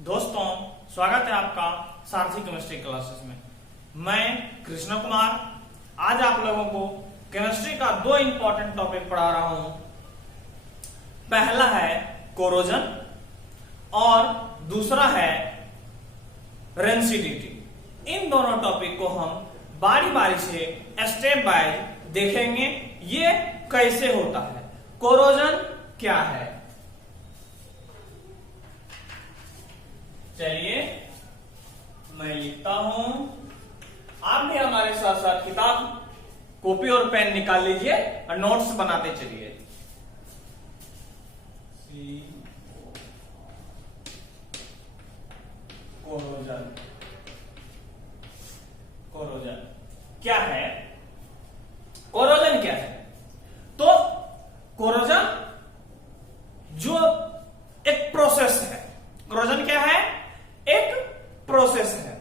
दोस्तों, स्वागत है आपका सारथी केमिस्ट्री क्लासेस में। मैं कृष्ण कुमार आज आप लोगों को केमिस्ट्री का दो इंपॉर्टेंट टॉपिक पढ़ा रहा हूं। पहला है कोरोजन और दूसरा है रेंसिडिटी। इन दोनों टॉपिक को हम बारी बारी से स्टेप बाय देखेंगे ये कैसे होता है। कोरोजन क्या है, चलिए मैं लिखता हूं। आप भी हमारे साथ साथ किताब कॉपी और पेन निकाल लीजिए और नोट्स बनाते चलिए। कोरोजन, कोरोजन क्या है? कोरोजन क्या है? तो कोरोजन जो एक प्रोसेस है। कोरोजन क्या है? एक प्रोसेस है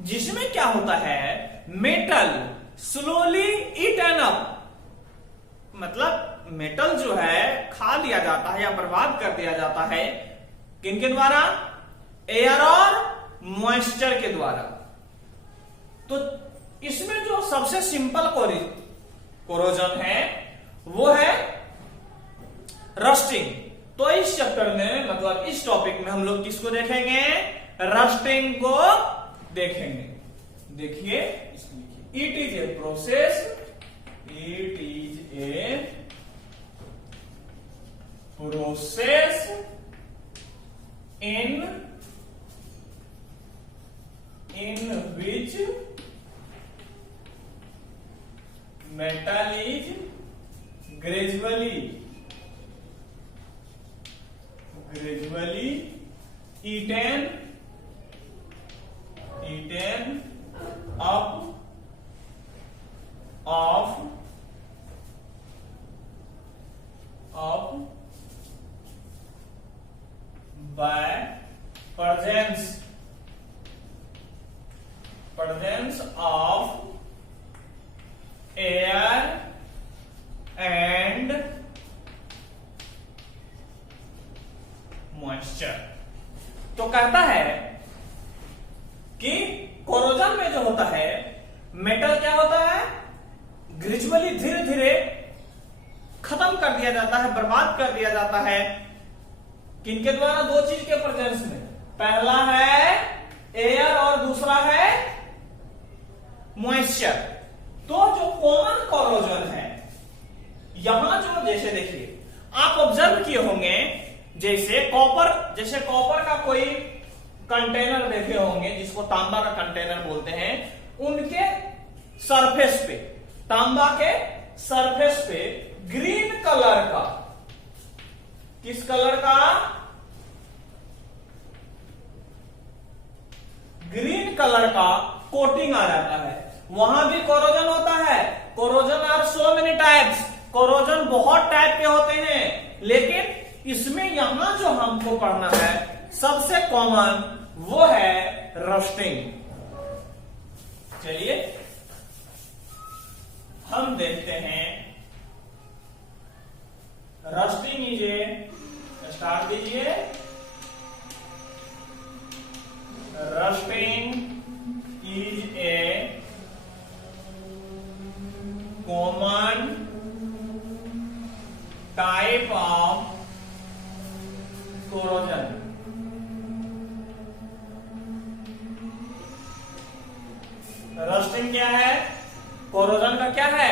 जिसमें क्या होता है, मेटल स्लोली ईटन अप, मतलब मेटल जो है खा लिया जाता है या बर्बाद कर दिया जाता है। किनके द्वारा? एयर और मॉइस्चर के द्वारा। तो इसमें जो सबसे सिंपल कोरोजन है वो है रस्टिंग। तो इस चैप्टर में, मतलब इस टॉपिक में हम लोग किसको देखेंगे? रस्टिंग को देखेंगे। देखिए it is a process, it is a process in which metal is gradually eaten up by presence of air and moisture. तो कहता है कि कोरोजन में जो होता है मेटल क्या होता है, ग्रेजुअली धीरे धीरे खत्म कर दिया जाता है, बर्बाद कर दिया जाता है। किनके द्वारा? दो चीज के प्रेजेंस में। पहला है एयर और दूसरा है मॉइस्चर। तो जो कॉमन कोरोजन है यहां जो, जैसे देखिए आप ऑब्जर्व किए होंगे, जैसे कॉपर का कोई कंटेनर देखे होंगे जिसको तांबा का कंटेनर बोलते हैं, उनके सरफेस पे, तांबा के सरफेस पे ग्रीन कलर का, किस कलर का? ग्रीन कलर का कोटिंग आ जाता है। वहां भी कोरोजन होता है। Corrosion are so many types. Corrosion बहुत टाइप के होते हैं, लेकिन इसमें यहां जो हमको पढ़ना है सबसे कॉमन वो है रस्टिंग। चलिए हम देखते हैं। रस्टिंग इज ए, स्टार्ट दीजिए। Rusting is a common type of corrosion. Rusting क्या है? कोरोजन का क्या है?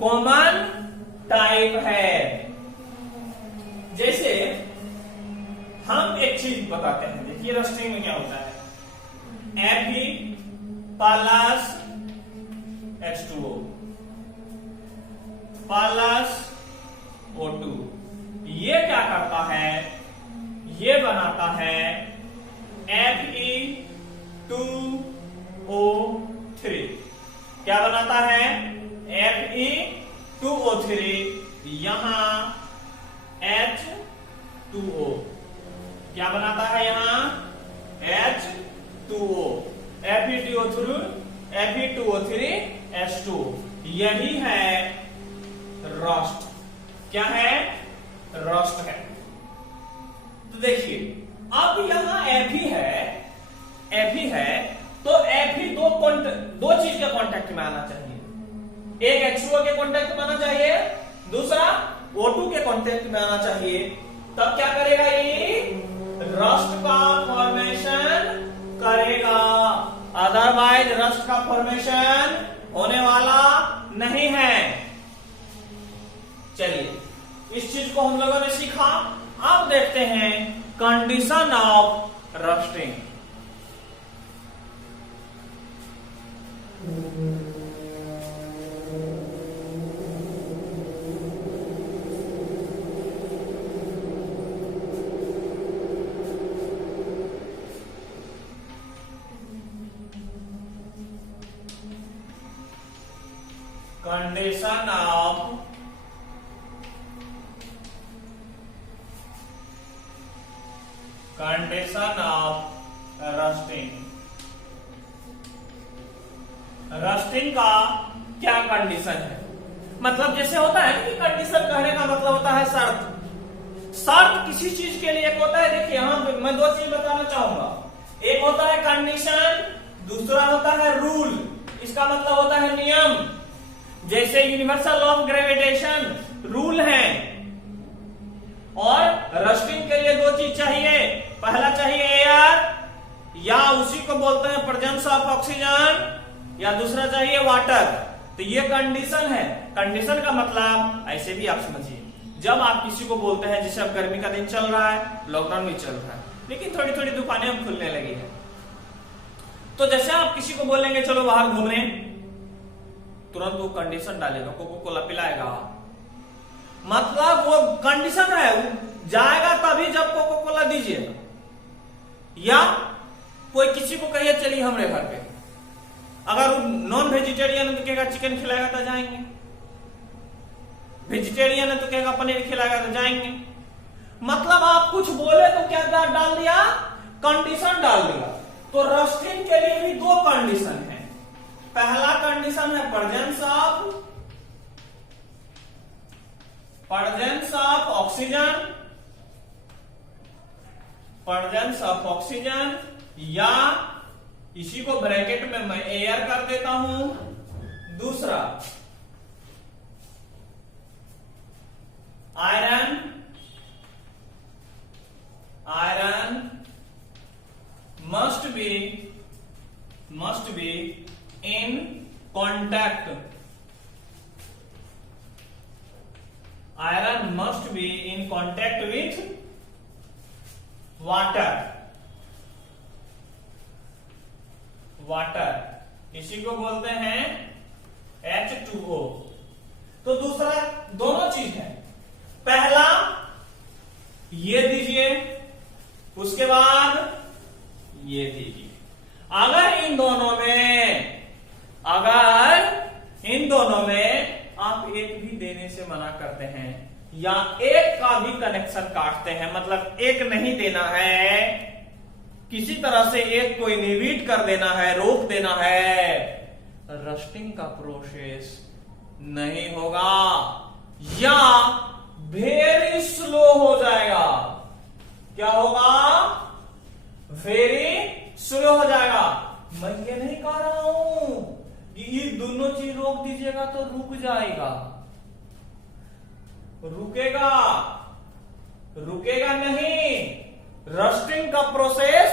कॉमन टाइप है। जैसे हम एक चीज बताते हैं, देखिए रस्टिंग में क्या होता है। Fe plus H2O plus O2, ये क्या करता है? ये बनाता है Fe2O3। क्या बनाता है? Fe2O3, यहां H2O। क्या बनाता है यहां? H2O, Fe2O3 H2O। यही है रस्ट। क्या है? रस्ट है। तो देखिए अब यहां Fe है तो Fe दो चीज के कांटेक्ट में आना चाहिए। एक H2O के कांटेक्ट में आना चाहिए, दूसरा O2 के कांटेक्ट में आना चाहिए। तब क्या करेगा ये? रस्ट का फॉर्मेशन करेगा, अदरवाइज रस्ट का फॉर्मेशन होने वाला नहीं है। चलिए, इस चीज को हम लोगों ने सीखा। अब देखते हैं condition of rusting. Condition of rusting. Rusting का क्या कंडीशन है? मतलब जैसे होता है कि कंडीशन कहने का मतलब होता है शर्त। शर्त किसी चीज के लिए एक होता है, देखिए यहां मैं दो चीज बताना चाहूंगा। एक होता है कंडीशन, दूसरा होता है रूल। इसका मतलब होता है नियम। जैसे universal law of gravitation rule है, और रस्टिंग के लिए दो चीज चाहिए। पहला चाहिए एयर, या उसी को बोलते हैं प्रेजेंस ऑफ ऑक्सीजन, या दूसरा चाहिए वाटर। तो ये कंडीशन है। कंडीशन का मतलब ऐसे भी आप समझिए, जब आप किसी को बोलते हैं, जैसे अब गर्मी का दिन चल रहा है, लॉकडाउन भी चल रहा है, लेकिन थोड़ी थोड़ी दुकानें अब खुलने लगी है, तो जैसे आप किसी को बोलेंगे चलो बाहर घूमने, तुरंत वो कंडीशन डालेगा, कोको कोला पिलाएगा। मतलब वो कंडीशन है, वो जाएगा तभी जब कोको कोला दीजिएगा। या कोई किसी को कहिए चलिए हमारे घर पे, अगर वो नॉन वेजिटेरियन है तो कहेगा चिकन खिलाएगा तो जाएंगे, वेजिटेरियन है तो कहेगा पनीर खिलाएगा तो जाएंगे। मतलब आप कुछ बोले तो क्या डाल दिया? कंडीशन डाल दिया। तो रस्टिंग के लिए भी दो कंडीशन है। पहला कंडीशन है प्रेजेंस ऑफ ऑक्सीजन, या इसी को ब्रैकेट में मैं एयर कर देता हूं। दूसरा iron must be in contact. Iron must be in contact with water, इसी को बोलते हैं H2O। तो दूसरा दोनों चीज है। पहला ये दीजिए, उसके बाद ये दीजिए। अगर इन दोनों में आप एक भी देने से मना करते हैं, या एक का भी कनेक्शन काटते हैं, मतलब एक नहीं देना है, किसी तरह से एक को इनहिबिट कर देना है, रोक देना है, रस्टिंग का प्रोसेस नहीं होगा, या वेरी स्लो हो जाएगा। क्या होगा? वेरी स्लो हो जाएगा। मैं ये नहीं कह रहा हूं कि ये दोनों चीज रोक दीजिएगा तो रुक जाएगा, रुकेगा नहीं। रस्टिंग का प्रोसेस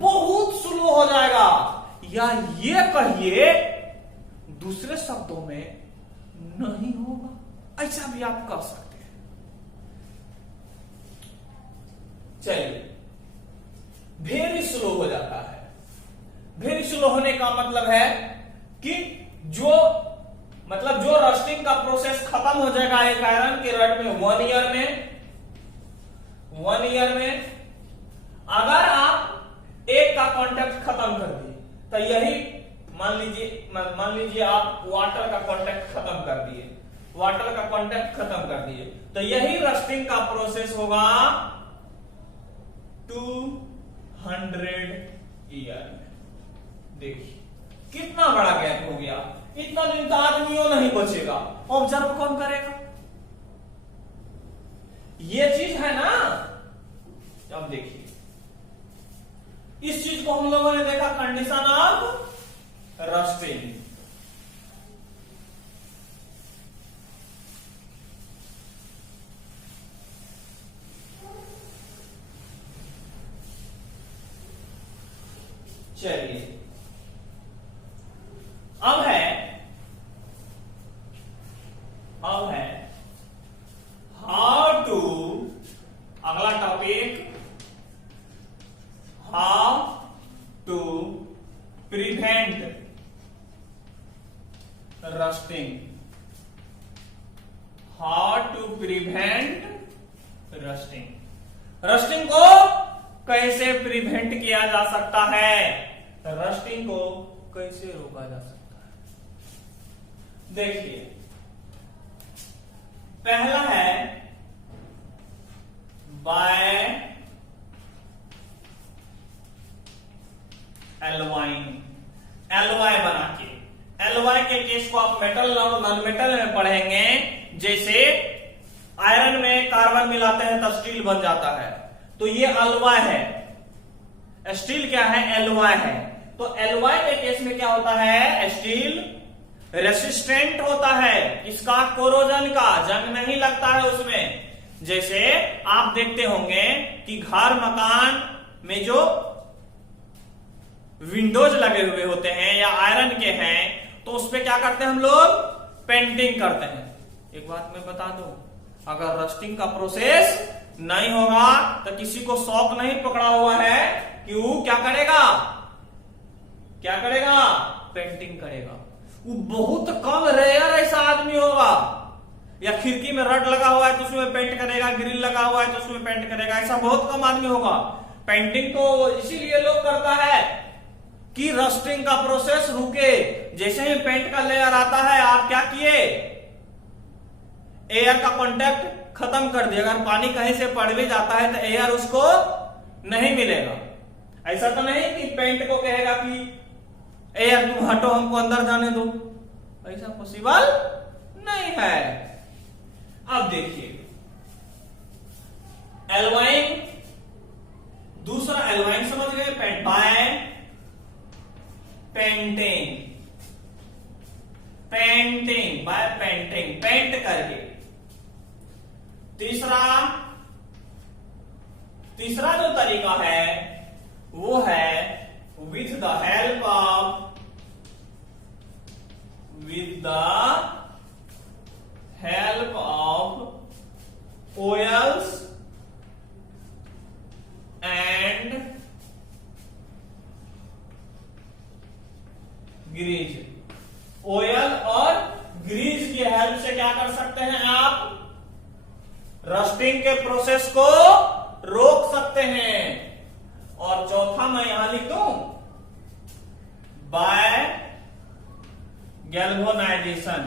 बहुत स्लो हो जाएगा, या ये कहिए दूसरे शब्दों में नहीं होगा, ऐसा भी आप कह सकते हैं। चलिए, वेरी स्लो हो जाता है। वेरी स्लो होने का मतलब है कि जो रस्टिंग का प्रोसेस खत्म हो जाएगा एक आयरन के रड में 1 ईयर में। अगर आप एक का कांटेक्ट खत्म कर दिए, तो यही मान लीजिए आप वाटर का कांटेक्ट खत्म कर दिए, तो यही रस्टिंग का प्रोसेस होगा 200 ईयर में। देखिए कितना बड़ा गैप हो गया। इतना दिन तो आदमियों नहीं बचेगा, ऑब्जर्व कौन करेगा? ये चीज है ना। अब देखिए इस चीज को हम लोगों ने देखा कंडीशन ऑफ रस्टिंग। चलिए अब है हाउ टू, अगला topic, how to prevent rusting. How to prevent rusting. Rusting को कैसे प्रिवेंट किया जा सकता है, रस्टिंग को कैसे रोका जा सकता है। देखिए पहला है बाय एलवाई बना के। एलवाई के केस को आप मेटल और नॉन मेटल में पढ़ेंगे। जैसे आयरन में कार्बन मिलाते हैं तो स्टील बन जाता है, तो ये एलवाई है। स्टील क्या है, एलवाई है। तो एलवाई के केस में क्या होता है, स्टील रेसिस्टेंट होता है, इसका कोरोजन का जंग नहीं लगता है उसमें। जैसे आप देखते होंगे कि घर मकान में जो विंडोज लगे हुए होते हैं या आयरन के हैं, तो उस पे क्या करते हैं हम लोग, पेंटिंग करते हैं। एक बात मैं बता दूं, अगर रस्टिंग का प्रोसेस नहीं होगा तो किसी को शौक नहीं पकड़ा हुआ है कि वो क्या करेगा, पेंटिंग करेगा। वो बहुत कम रेयर ऐसा आदमी होगा। या खिड़की में रड लगा हुआ है तो उसमें पेंट करेगा, ग्रिल लगा हुआ है तो उसमें पेंट करेगा, ऐसा बहुत कम आदमी होगा। पेंटिंग तो इसीलिए लोग करता है कि रस्टिंग का प्रोसेस रुके। जैसे ही पेंट का लेयर आता है, आप क्या किए, एयर का कांटेक्ट खत्म कर दिया। अगर पानी कहीं से पड़ भी जाता है तो एयर उसको नहीं मिलेगा। ऐसा तो नहीं कि पेंट को कहेगा कि एयर तुम हटो, हमको अंदर जाने दो, ऐसा पॉसिबल नहीं है। अब देखिए एलवाइन, दूसरा एलवाइन समझ गए, paint by painting, by painting, paint करके। तीसरा जो तरीका है वो है with the help of oils and grease. Oil और ग्रीज की हेल्प से क्या कर सकते हैं आप, रस्टिंग के प्रोसेस को रोक सकते हैं। और चौथा मैं यहां लिख दूं, बाय गैल्वेनाइजेशन।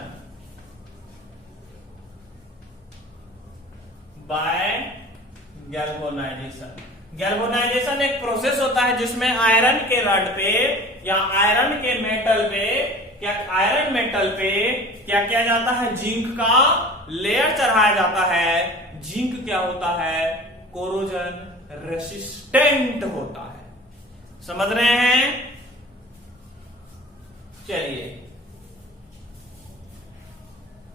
गैल्वेनाइजेशन एक प्रोसेस होता है जिसमें आयरन के रड पे या आयरन मेटल पे क्या किया जाता है, जिंक का लेयर चढ़ाया जाता है। जिंक क्या होता है, कोरोजन रेसिस्टेंट होता है। समझ रहे हैं। चलिए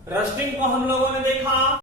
रस्टिंग को हम लोगों ने देखा।